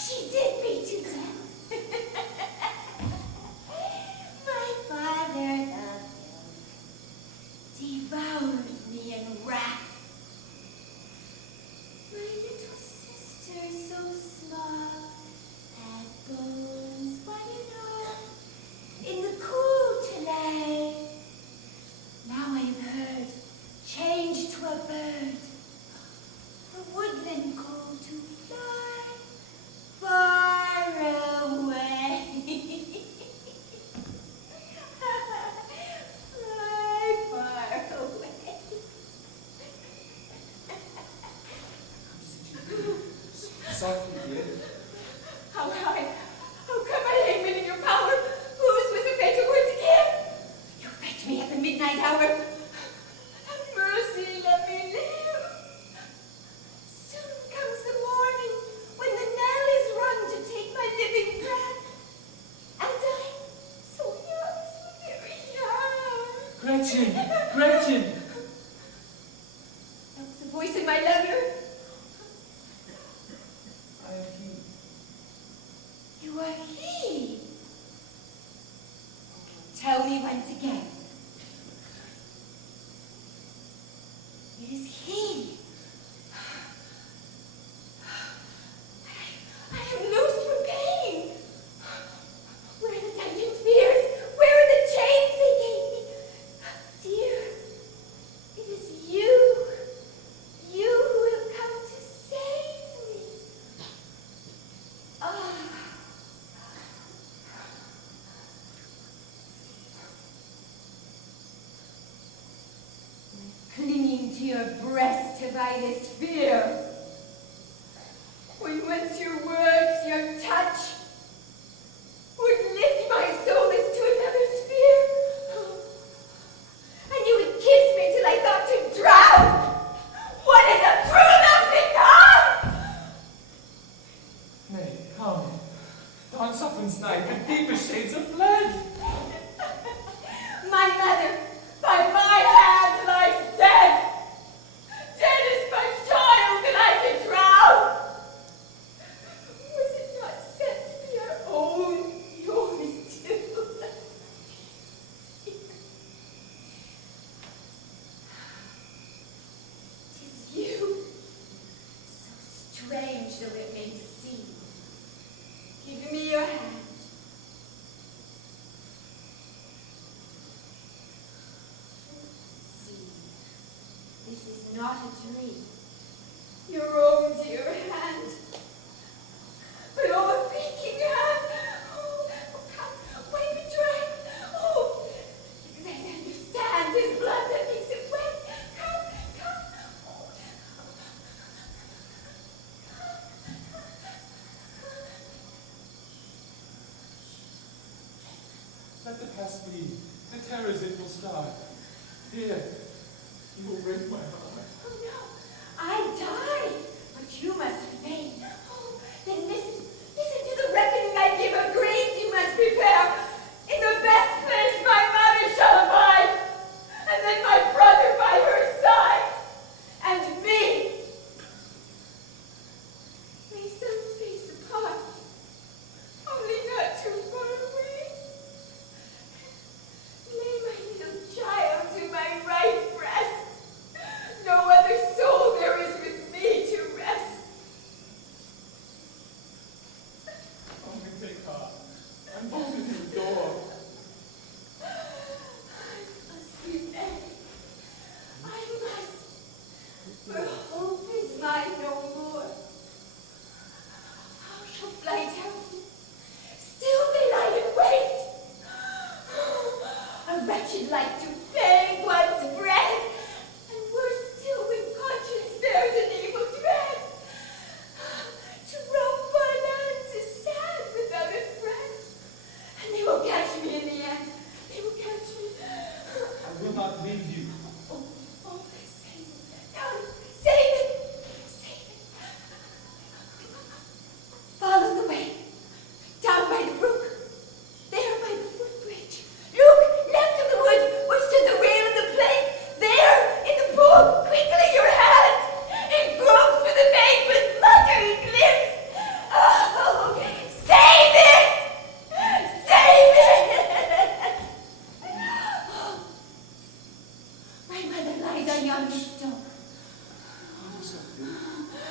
She did me to death. My father, the devoured me in wrath. My little sister, so small, had bones, why you know, in the cool to lay. Now I've heard, changed to a bird, the woodland call to fly far away. Fly far away. Softly, dear. How come I ain't been in your power? Whose was the fatal word to give? You wrecked me at the midnight hour. Have mercy, let me live. Soon comes the morning when the knell is rung to take my living breath. And I'm so young, so very young. Gretchen! Gretchen! That was the voice in my letter. I am he. You are he. Tell me once again. It is he. I am loose from pain. Where are the dungeon fears? Where are the chains they gave me? Dear, it is you. You who have come to save me. Ah. Clinging to your breast have I this fear. When once your words, your touch, would lift my soul as to another sphere. And you would kiss me till I thought to drown. What is a true love become? Nay, come. Dawn softens night, the deepest shades are fled. My mother, by my hand lies dead. Dead as my child that I can drown. Was it not said to be our own, yours too? Tis you, so strange though it may seem. Give me your hand. See, this is not a dream. Your own dear hand. But oh, a beaking hand. Oh, come, wipe it dry. Oh, because I understand his blood that makes it wet. Come. Oh. Let the past be. The terrors it will start. Dear, you will break my heart. Oh no, I die, but you must remain. Oh, then listen to the reckoning I give of graves you must prepare. In the best place my mother shall abide, and then my brother by her side, and me.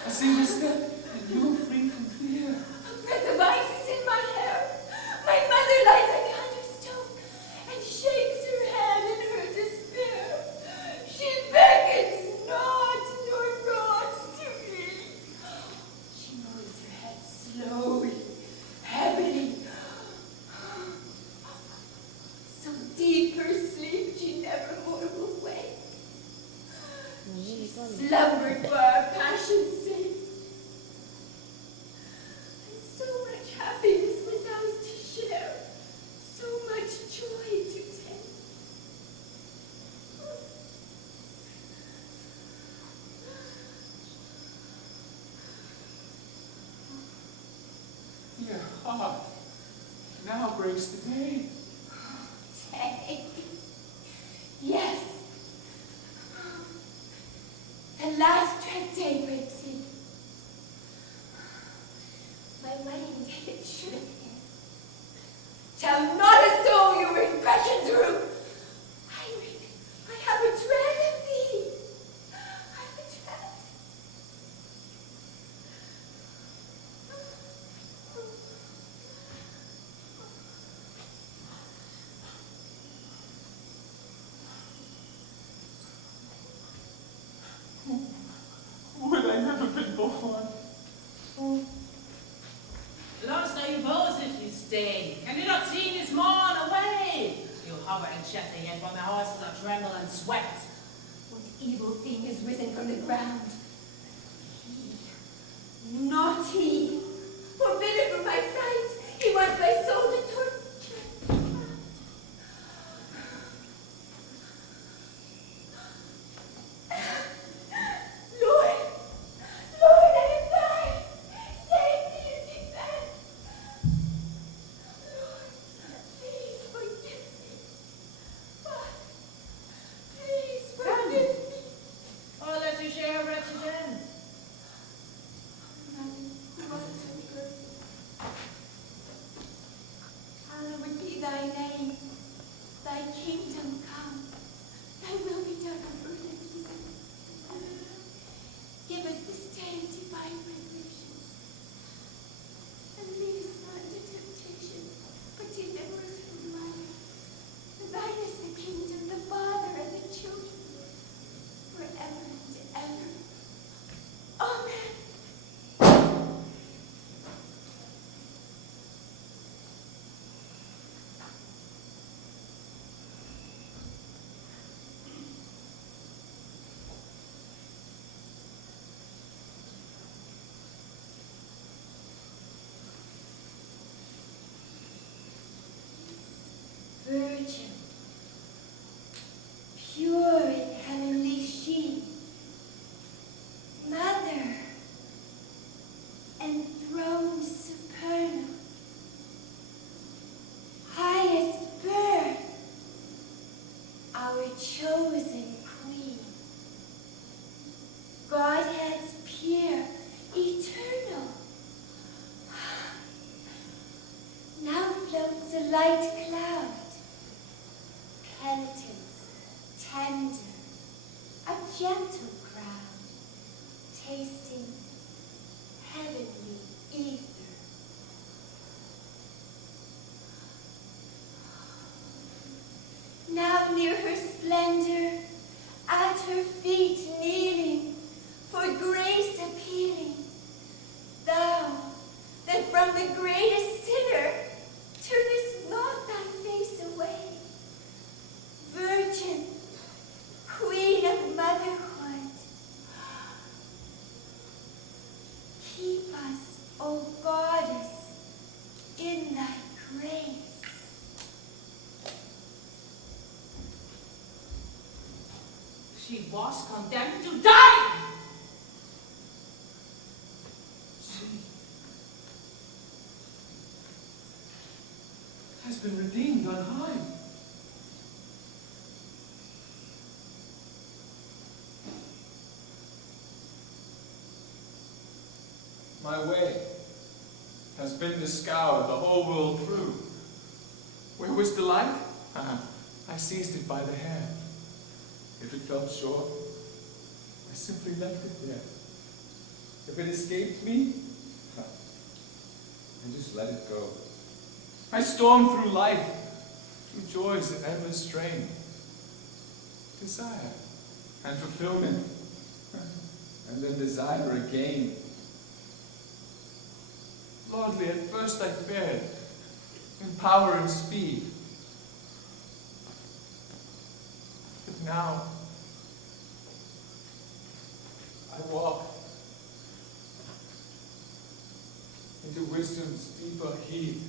A single step, and you are free from fear. A breath of ice is in my hair. My mother lies like under stone and shakes her head in her despair. She beckons not nor nods to me. She moves her head slowly, heavily. So deep her sleep she never more will wake. She slumbered for our passion's sake. And so much happiness was ours to share, so much joy to take. Dear heart, now breaks the day. Day. Yes. The last dread day breaks in. My wedding day it should have been. Tell not a soul your impressions rue. Heinrich, I have a dread of thee. I have a dread. Would I never been born? Lost are you both if you stay. Can you not see his morn away? You hover and chatter yet while my horses are tremble and sweat. What evil thing has risen from the ground? He, not he. Forbidden from my sight, he wants my soul to torture. Lord, Lord, I am thine. Save me and defend. Lord, please forgive me. Father, please forgive me. Or let you share a wretched end. Who was it so good? Hallowed be thy name. Thy kingdom come. Thy will be done on earth as it is in heaven. Give us this day divine provisions. And lead us not into temptation, but deliver us from evil. For thine is the kingdom, the Father, and the children, forever and ever. Amen. Virgin, pure in heavenly sheen, Mother, enthroned supernal, highest birth, our chosen queen, Godhead's pure, eternal. Now floats a light cloud, penitence, tender, a gentle crowd, tasting heavenly ether. Now near her splendor, at her feet kneeling, for grace appealing, thou, that from the greatest sinner turnest not thy face away. Virgin, queen of motherhood, keep us, O goddess, in thy grace. She was condemned to die! She has been redeemed on high. My way has been to scour the whole world through. Where was delight? I seized it by the hand. If it felt short, I simply left it there. If it escaped me, I just let it go. I stormed through life, through joys that endless strain, desire and fulfillment, and then desire again. Lordly, at first I fared in power and speed, but now I walk into wisdom's deeper heat.